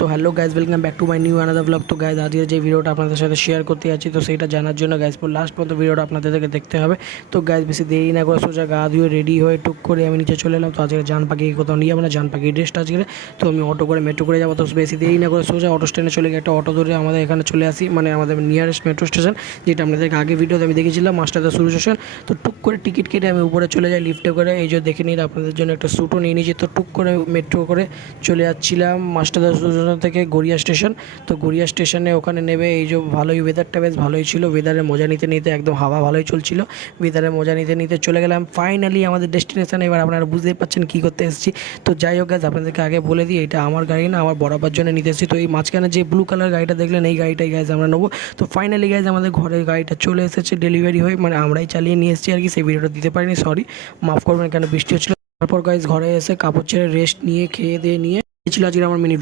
তো hello guys, welcome back to my new another blog. তো guys আজকের যে ভিডিওটা আপনাদের সাথে শেয়ার করতে যাচ্ছি, তো সেইটা জানার জন্য গাইজ পুরো লাস্ট পর্যন্ত ভিডিওটা আপনাদেরকে দেখতে হবে। তো গাইজ বেশি দেরি না করে সোজা গা ধুয়ে রেডি হয়ে টুক করে আমি নিচে চলে এলাম। তো আজকে জান পাখি কোথাও নিয়ে যাবো না, জান পাখি ড্রেসটা আজকে তো আমি অটো করে মেট্রো করে যাবো। তো বেশি দেরি না করে সোজা অটো স্ট্যান্ডে চলে গিয়ে একটা অটো ধরে আমাদের এখানে চলে আসি, মানে আমাদের নিয়ারেস্ট মেট্রো স্টেশন, যেটা আপনাদেরকে আগে ভিডিওতে আমি দেখেছিলাম, মাস্টারদা শুরু স্টেশন। তো টুক করে টিকিট কেটে আমি উপরে চলে যাই লিফটে করে। এই যে দেখে নিন, আপনাদের জন্য একটা স্যুটও নিয়ে নিয়েছি। তো টুক করে মেট্রো করে চলে যাচ্ছিলাম মাস্টারদা স্টেশন থেকে গড়িয়া স্টেশন। তো গড়িয়া স্টেশনে ওখানে নেবে এই যে ভালোই ওয়েদারটা বেশ ভালোই ছিল, ওয়েদারের মজা নিতে নিতে একদম হাওয়া ভালোই চলছিল, ওয়েদারের মজা নিতে নিতে চলে গেলাম ফাইনালি আমাদের ডেস্টিনেশানে। এবার আপনারা বুঝতেই পারছেন কী করতে এসেছি। তো যাই হোক গাছ, আপনাদেরকে আগে বলে দিই, এটা আমার গাড়ি না, আমার বরাবর জন্য নিতে এসেছি। তো এই মাঝখানে যে ব্লু কালার গাড়িটা দেখলেন, এই গাড়িটাই গাইজ আমরা নেবো। তো ফাইনালি গাইজ আমাদের ঘরের গাড়িটা চলে এসেছে ডেলিভারি হয়ে, মানে আমরাই চালিয়ে নিয়ে এসেছি আর কি। সেই ভিডিওটা দিতে পারিনি, সরি, মাফ করবেন, কেন বৃষ্টি হচ্ছিল। তারপর গাইজ ঘরে এসে কাপড় ছেড়ে রেস্ট নিয়ে খেয়ে দিয়ে নিয়ে ছিল আজকে আমার মিনি